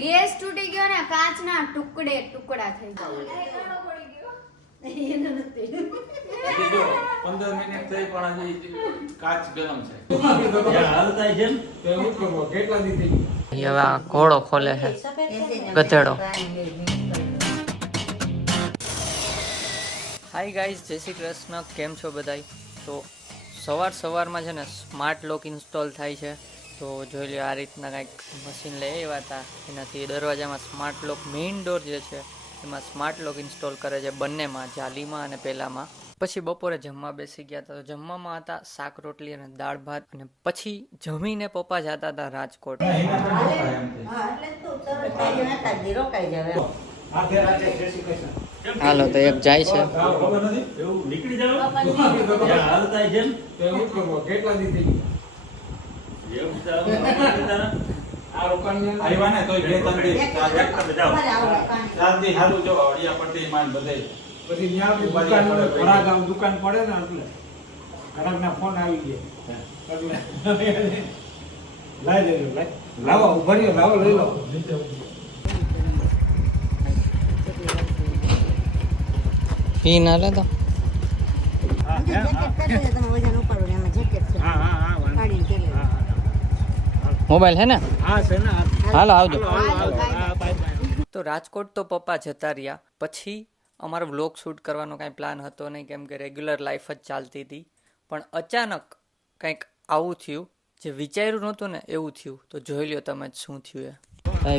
Gas તૂટી ગયો ને કાચના ટુકડા થઈ ગયા. જો 15 મિનિટ થઈ પણ હજી કાચ ગરમ છે. હાલતા છે તો એવું કરવો કેટલા દી થઈ હવે આ ઘોડો ખોલે છે ગધેડો. હાય ગાઈઝ, જય શ્રી કૃષ્ણ. કેમ છો બધાય? તો સવારમાં છે ને સ્માર્ટ લોક ઇન્સ્ટોલ થાય છે. તો જોઈ લો, આ રીતના કંઈક મશીન લઈ આવ્યા હતા. એનાથી દરવાજામાં સ્માર્ટ લોક મેઇન ડોર જે છે એમાં સ્માર્ટ લોક ઇન્સ્ટોલ કરે છે, બંનેમાં, જાલીમાં અને પેલામાં. પછી બપોરે જમવા બેસી ગયા હતા. તો જમવામાં હતા શાક રોટલી અને દાળ ભાત. અને પછી જમીને પપ્પા જતા હતા રાજકોટ. હાલો તો એક જાય છે. એવું નીકળી જાવ હાલતા છે તો એવું કરવો કેટલા દી થઈ આ રોકાણ આવ્યા ને તોય 2-3 દિવસ શાંતિ હાલું જો અડિયા પડતી માન બધે પછી ત્યાં દુકાન પડે ને એટલે ઘરાકના ફોન આવી ગયા એટલે લાવી લાવો ઉભા રહ્યો, લાવો લઈ લો. પી ના લે તો મોબાઈલ હે ને? હાલો આવજો. તો રાજકોટ તો પપ્પા જતા રહ્યા. પછી અમારો વ્લોગ શૂટ કરવાનો કાંઈ પ્લાન હતો નહીં, કેમ કે રેગ્યુલર લાઈફ જ ચાલતી હતી. પણ અચાનક કંઈક આવું થયું જે વિચાર્યું નહોતું ને એવું થયું. તો જોઈ લ્યો તમે જ શું થયું એ.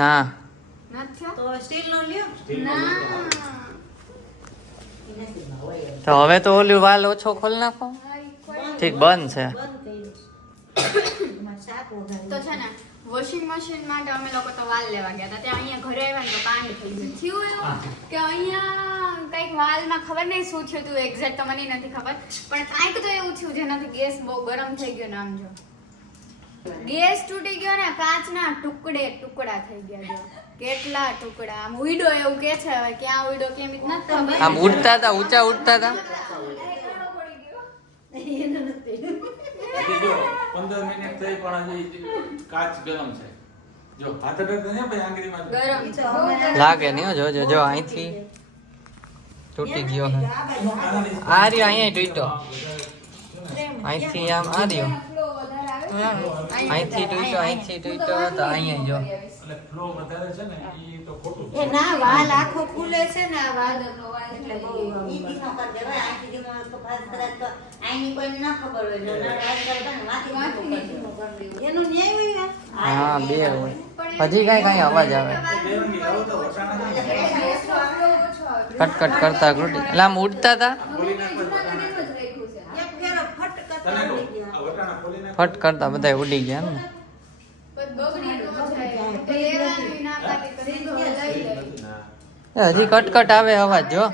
ના તો હવે તો ઓલું વાલ ઓછો ખોલ નાખો. ઠીક, બંધ છે. તો છે ને વોશિંગ મશીન માટે અમે લોકો તો વાલ લેવા ગયા હતા. ત્યાં અહીંયા ઘરે આવ્યા ને તો કાંડ થઈ ગયું. થયું એવું કે અહીંયા કંઈક વાલમાં ખબર નહીં શું થયું હતું એક્ઝેક્ટ, તો મને નથી ખબર, પણ કાંઈક તો એવું થયું જેનાથી ગેસ બહુ ગરમ થઈ ગયો ને આમ જો ગેસ તૂટી ગયો ને કાચના ટુકડા થઈ ગયા. જો કેટલા ટુકડા, આમ ઉડ્યો એવું કે છે. હવે ક્યાં ઉડ્યો કેમ નથી ખબર. આમ ઉડતા હતા, ઊંચા ઉડતા હતા. જો 15 મિનિટ થઈ પણ હજી કાચ ગરમ છે. જો હાથ અડકતો ને ભાઈ આંગળીમાં ગરમ લાગે નહીં. જો જો અહીંથી તૂટી ગયો છે. આ રહ્યો અહીંયા તૂટ્યો. અહીંથી આમ આ રહ્યો, અહીંથી તૂટ્યો તો અહીંયા જો એટલે ફ્લો વધારે છે ને ઈ તો ખોટું એ ના વાલ આખો ખુલે છે ને આ વાલ એટલે બહુ ઈ દીનો કર દેવાય આખી દીનો તો ભાત કરાય તો આઈની કોઈ ન ખબર હોય ને રાત કરતા ને માથી એનું ન્યાય હોય ને હા, બે હોય. હજી કઈ અવાજ આવે, બેરંગી આવો તો વટાણા કટકટ કરતા ઘૂટી. એટલે આમ ઉડતા હતા, ખોલી નાખો વટાણા. એક ફેરો ફટ કરતા તને કહું, ઉડી ગયા. આ વટાણા ખોલી નાખો. ફટ કરતા બધા ઉડી ગયા એમ ને. હજી કટકટ આવે અવાજ. જો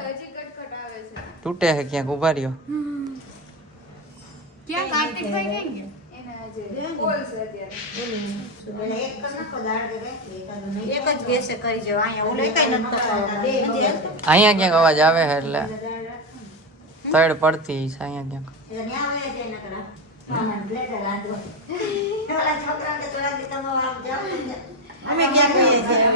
તૂટે છે ક્યાંક. ઉભા રહ્યો. ક્યાં કાર્તિકભાઈ ક્યાં ગયા? એટલે એક કર નાખો દાળ કે એકાદું નહીં એક જ ગેસે કરી જાવ અહીંયા ઓલે કઈ નથી કરતા બે અહીંયા ક્યાંક અવાજ આવે છે એટલે તડ પડતી છે અહીંયા ક્યાંક. એટલે ન્યા હોય જાય ન કરા હા બ્લેડ રાંધો ઓલા છોકરાને થોડા દી તમે આમ જાવ ને અમે ક્યાં કહીએ છીએ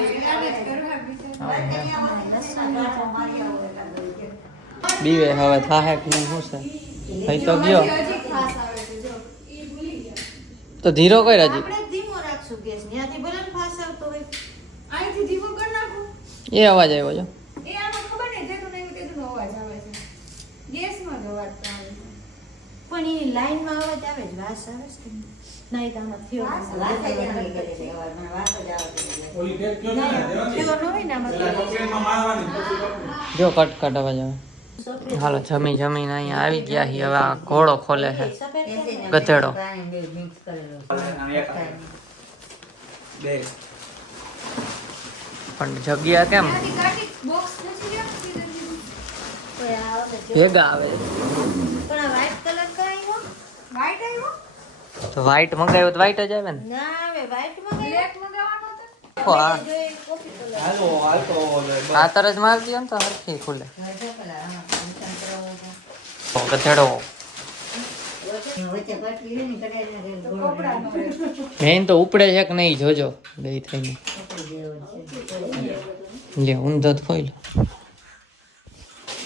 બીવે હવે થાહે કે નહીં શું છે? થઈ તો ગયો તો ધીરો કર. હજી આપણે ધીમો રાખશું ગેસ ત્યાંથી ભલે ને ફાસ આવતો હોય અહીંથી ધીમો કરી નાખો. એ અવાજ આવ્યો જો. એ આમાં ખબર નહીં જેટલું નહીં તેટલું અવાજ આવે છે. ગેસમાં જ અવાજ તો આવે છે. પણ એની લાઈનમાં અવાજ આવે જ વાસ આવે છે નહીં તો આમાં થયો ઓલી ટેપ કયો છે ને દેવાંગી? થયો ન હોય ને આમાં એટલે કોકરીમાં મારવાની પછી કપડું. જો કટકટ અવાજ આવે. હાલો જમીને અહીંયા આવી ગયા છીએ. હવે આ ઘોડો ખોલે છે ગધેડો. મિક્સ કરેલો અને એક બે પણ જગ્યા કેમ ત્યાંથી કાઢી બોક્સ નથી ગયા ભેગા આવે? પણ આ વ્હાઈટ કલર કઈ હો વાઈટ આવ્યો તો વ્હાઈટ મંગાવ્યો તો વ્હાઈટ જ આવે ને. ના આવે વ્હાઈટ માં બ્લેક મંગાવવાનો હતો. આ જોઈએ કોફી કલર ખાતર જ મારી દો ને તો હરખી ખુલે. ગધેડો વચ્ચે પટલી હોય ને કદાચ ના રહે, ગોળ કપડાનો રહે. મેન તો ઉપડે છે કે નહીં જોજો બે થઈને પટલી જેવો છે. લે ઊંધો જ ખોઈ લો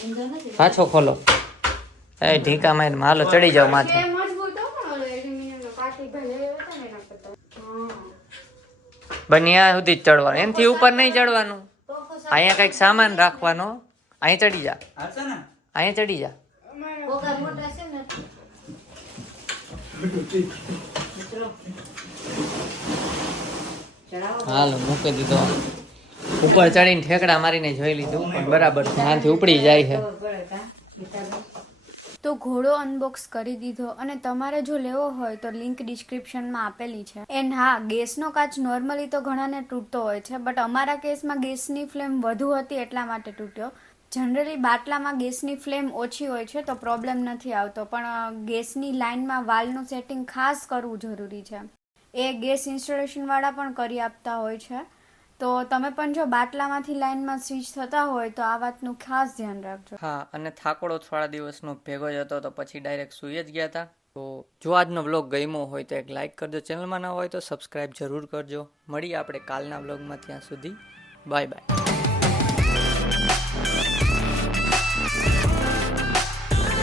ઊંધો નથી. પાછો ખોલો એ ઢીકા મારીને હાલો ચડી જાવ માથે એ મજબૂત હો પણ ઓલો એલ્યુમિનિયમનો પાટી ભલે હતા ને એના કરતા હા બન્યા સુધી જ ચડવાનું એનથી ઉપર નહીં ચડવાનું અહીંયા કઈક સામાન રાખવાનો અહીં ચડી જા અહીંયા ચડી જા ભોગા મોટા છે ને મિત્રો ચડાવો. હાલો મૂકી દીધો ઉપર ચડીને ઠેકડા મારીને જોઈ લીધું પણ બરાબર ત્યાંથી ઉપડી જાય છે ખબર પડે કાં? ગીતાબેન? તો ઘોડો અનબોક્સ કરી દીધો અને તમારે જો લેવો હોય તો લિંક ડિસ્ક્રિપ્શનમાં આપેલી છે. એન્ડ હા, ગેસનો કાચ નોર્મલી તો ઘણાને તૂટતો હોય છે, બટ અમારા કેસમાં ગેસની ફ્લેમ વધુ હતી એટલા માટે તૂટ્યો. જનરલી બાટલામાં ગેસની ફ્લેમ ઓછી હોય છે તો પ્રોબ્લેમ નથી આવતો, પણ ગેસની લાઇનમાં વાલ્વનું સેટિંગ ખાસ કરવું જરૂરી છે. એ ગેસ ઇન્સ્ટોલેશનવાળા પણ કરી આપતા હોય છે. તો તમે પણ જો બાટલામાંથી લાઇનમાં સ્વિચ થતા હોય તો આ વાતનું ખાસ ધ્યાન રાખજો. હા અને થાકોડો થોડા દિવસનો ભેગો જ હતો તો પછી ડાયરેક્ટ સૂઈ જ ગયા હતા. તો જો આજનો વ્લોગ ગમ્યો હોય તો એક લાઇક કરજો, ચેનલમાં ના હોય તો સબસ્ક્રાઈબ જરૂર કરજો. મળીએ આપણે કાલના વ્લોગમાં, ત્યાં સુધી બાય બાય.